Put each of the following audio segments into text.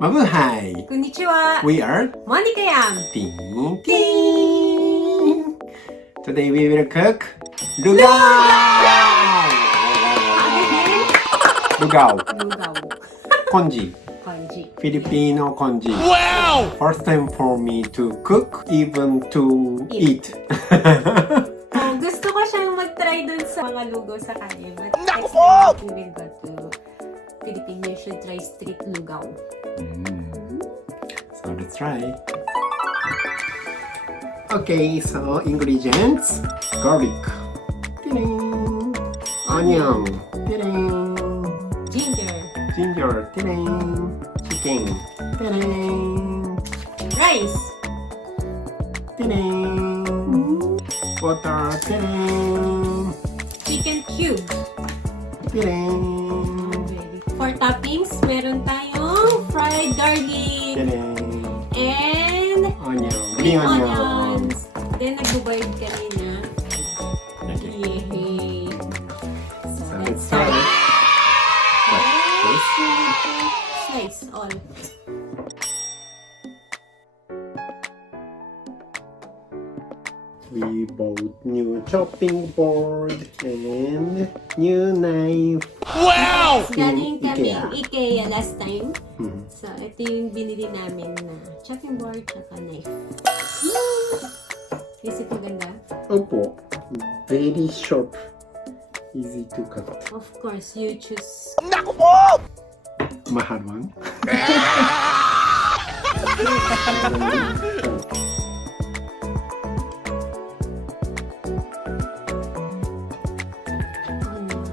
Mabuhay! Konnichiwa! We are MonicaYum! Ting Ting! Today we will cook Lugaw! Lugaw. Lugaw. Congee. Congee. Filipino Congee. Wow! First time for me to cook, even to eat. Oh, gusto ko siyang mag-try dun sa mga lugaw sa kanya. But Naku next po! time we will go to Philippines, you should try street lugaw. So let's try. Okay, so ingredients: garlic, tiring, onion, tiring, Ginger. ginger, tiring, chicken, tiring, Rice. tiring, water, tiring, Chicken cube. tiring, For toppings, meron tayong fried garlic tiring, and onion, green green onion. onions. Then, nag-boiled kami na. Okay. Yay! So, So let's let's start. start. What? First? Slice all. We bought new chopping board and new knife. Wow! Galing kami IKEA. IKEA last time. Mhm. So, ito yung binili namin na chopping board tsaka knife. Is it maganda? Opo, very sharp, easy to cut. Of course, you choose. Naku po! Mahal man.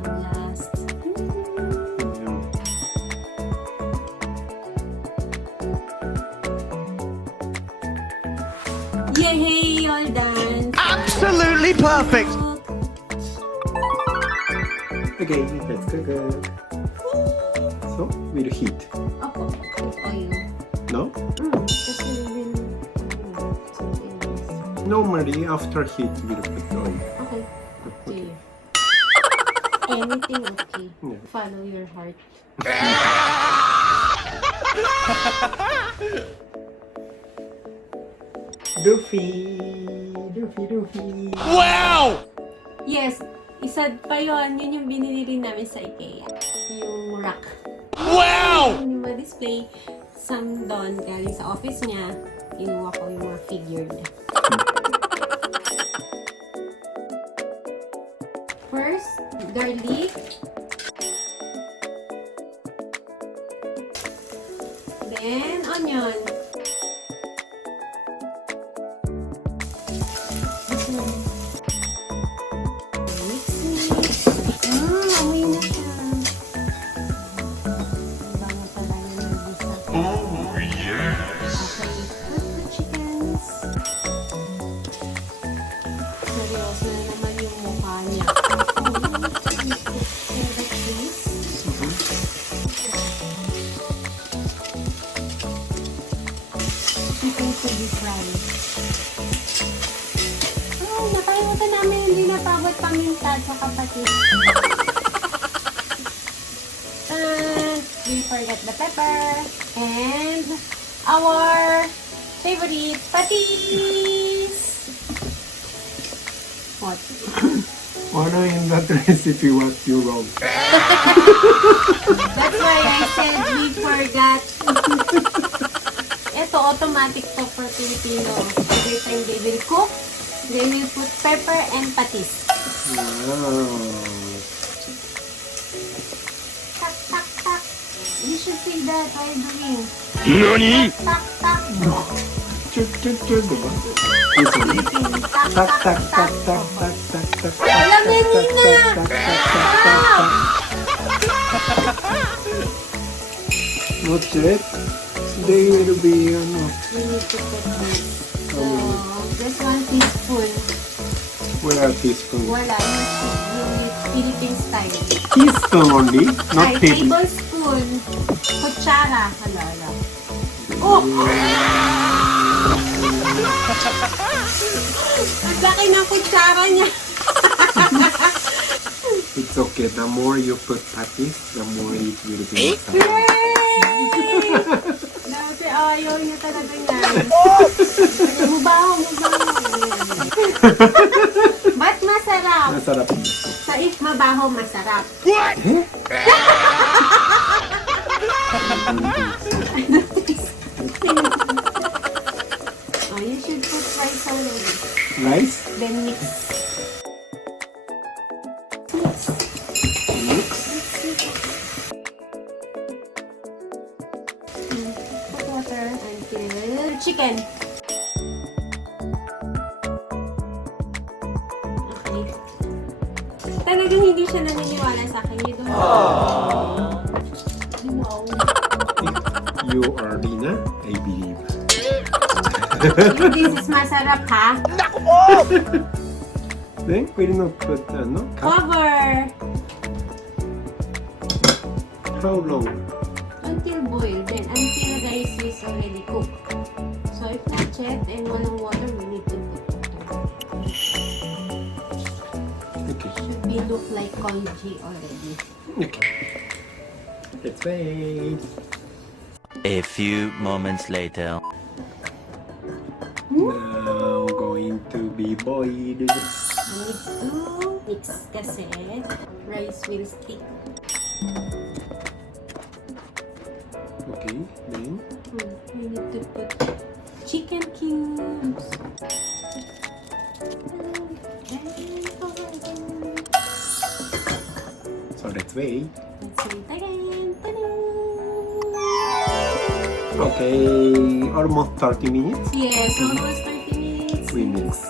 Last. Yay! All done! Absolutely perfect! Okay, let's cook it. So, we'll heat. Opo, with oil. No? Kasi will something else. Normally, after heat, we'll put oil. Okay, up to you. Anything okay. Yeah. Follow your heart. Doofy. Wow! Yes, isa pa yun. Yun yung binili rin namin sa IKEA. Yung rack. Wow! Yung ma-display. Some doon, galing sa office niya. Kinuha ko yung mga figure niya. First, garlic. Then, onion. This one. Mix. Amoy na siya. Bango pala yung nabisa. Oh, yes! Okay, put the chickens. Seryoso na naman yung mukha niya. The cheese. Chicken to be fried. Oh, nakalimutan namin hindi napabot paminta at saka patis. We forgot the pepper and our favorite patis. What? Ano in that recipe what you wrote? That's why I said we forgot. Ito, automatic to for Filipino. Every time they will cook, they will put pepper and patis. Wow. Tak, tak, tak. You should say that while doing. NANI? Tak, tak. Chut, diba? Ito. Tak, Tak, tak, tak, tak, tak. tak, tak, tak, tak, tak, Alam na tak, Nina! tak, tak, tak, tak, tak. Not yet. They will be, ano, We need to put this. So, that's 1 teaspoon. wala teaspoon. Wala, yung Philippine style. Teaspoon only, not Ay, table. tablespoon. Kutsara. Hala. Oh! Ang laki ng kutsara niya. It's okay. The more you put patties, the more it will be masarap. Yay! Ayaw niya talaga yan. Mubaho. Ba't masarap? Masarap. Sa if mabaho, masarap. What? Oh, you should put rice already. Rice? Then mix. Mix. Put water until chicken. Okay. Talagang hindi siya naniniwala sa akin. You don't know. You are Lina, I believe. This is masarap, ha? Then, pwede na put, ano? Cover! How long? Until boil. Then, until the rice is already cooked. So, if not yet and walang water, we need to put water. Okay. Should be look like congee already. Okay. Let's wait. A few moments later. Now going to be boiled. Need to mix kasi rice will stick. Okay, then. We need to put chicken cubes. So let's wait. Let's wait again. Ta-da! Okay, almost 30 minutes. Yes, almost 30 minutes. We mix.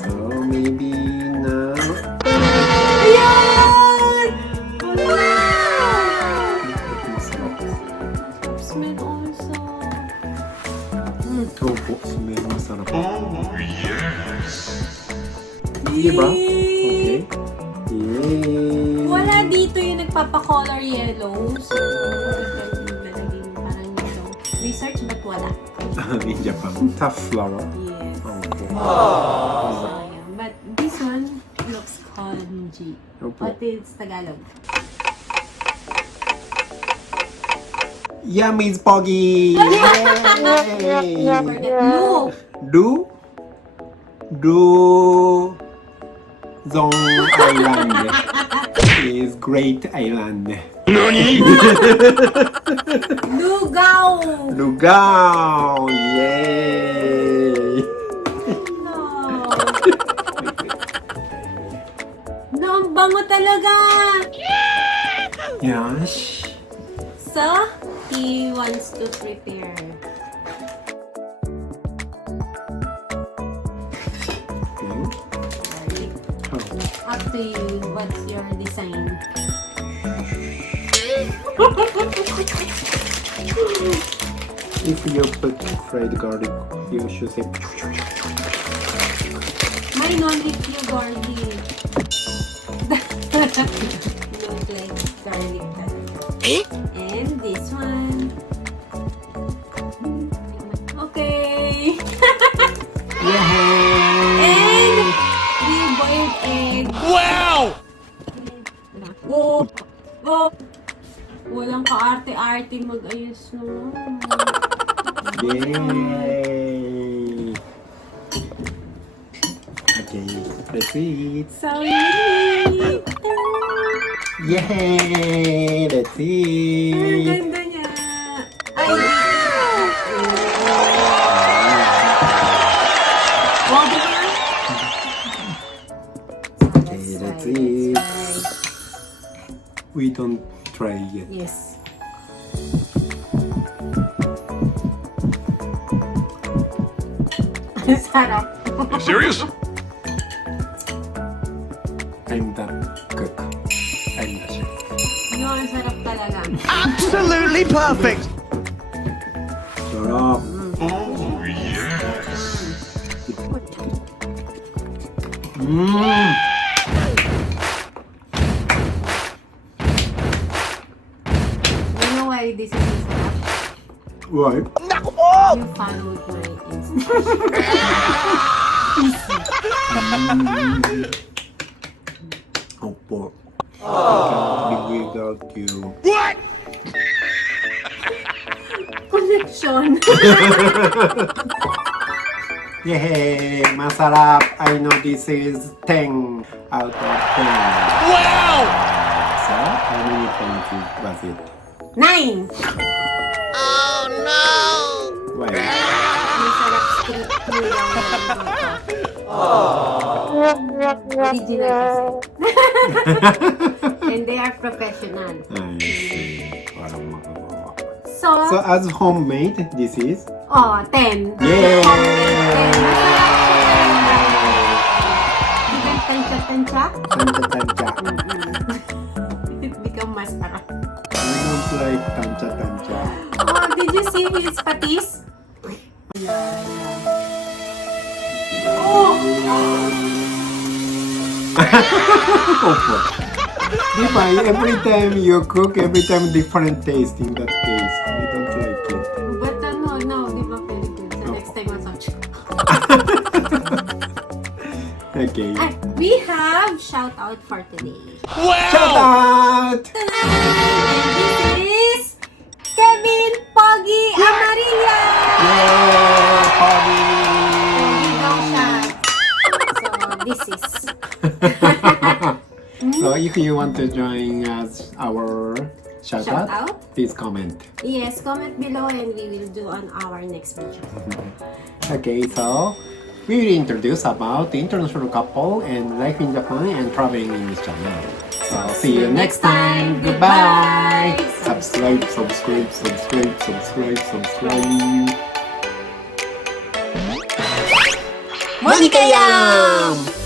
So maybe now. Ayan! Wow! Masarap. Smell also. Opo, smell masarap. Oh, yes. Diba? Okay. Yay! Wala dito yung nagpapacolor yellow. So, lalagay mo parang yellow. Research but wala. In Japan, tough flower. Yes. Okay. Sayang. But this one looks congee. Opo. What is Tagalog? Yum is poggy! Yay! Forget no! Do Zong Island is great island. NANI? Lugaw! Lugaw! Yay! No! No, ang bango talaga! Yes. So, he wants to prepare. Okay. Oh. Up to you. What's your design? If you put fried garlic, you should say. Mine only pure garlic. Look like garlic talaga. And this one. Okay. Yay! And the boiled egg. Wow! Oh! Oh! Walang kaarte-arte mag-ayos no. Yay! Okay, let's eat. So yummy! Yay! Let's Ang eat. ganda niya. Ay! Wow, di ba? Okay, let's eat. We don't try yet. Yes. Sarap. You serious? I'm the cook. I'm the chef. Yun, sarap talaga. Absolutely perfect. Sarap. Oh, yes. Mmm. You know why this is masarap? Why? You followed my instructions. Opo. I can't live without you. What? Kung connection. Yay! Masarap! I know this is 10 out of 10. Wow! So, how many points was it? 9. Why? Masarap street food lang original kasi. And they are professional. I see. Walang makagawa. So, So, as homemade, this is? 10. Yay! Even tansya-tansya, Tancha-tancha. it become masarap. I don't like tancha-tancha. Oh, did you see his patis? Oh! Opo. Di ba, every time you cook, every time different taste in that case. I don't like it. But no, di ba very good? So next time, massage. Okay. We have shout out for today. Shout out! And this is Kevin Pogi Amarilla! Yay! Pogi! Pogi daw siya. So, this is. So, if you want to join us, our shout Shout out, out? please comment. Yes, comment below and we will do on our next video. Okay, so we will introduce about the international couple and life in Japan and traveling in this channel. So see you next time. Goodbye. Subscribe. MonicaYum!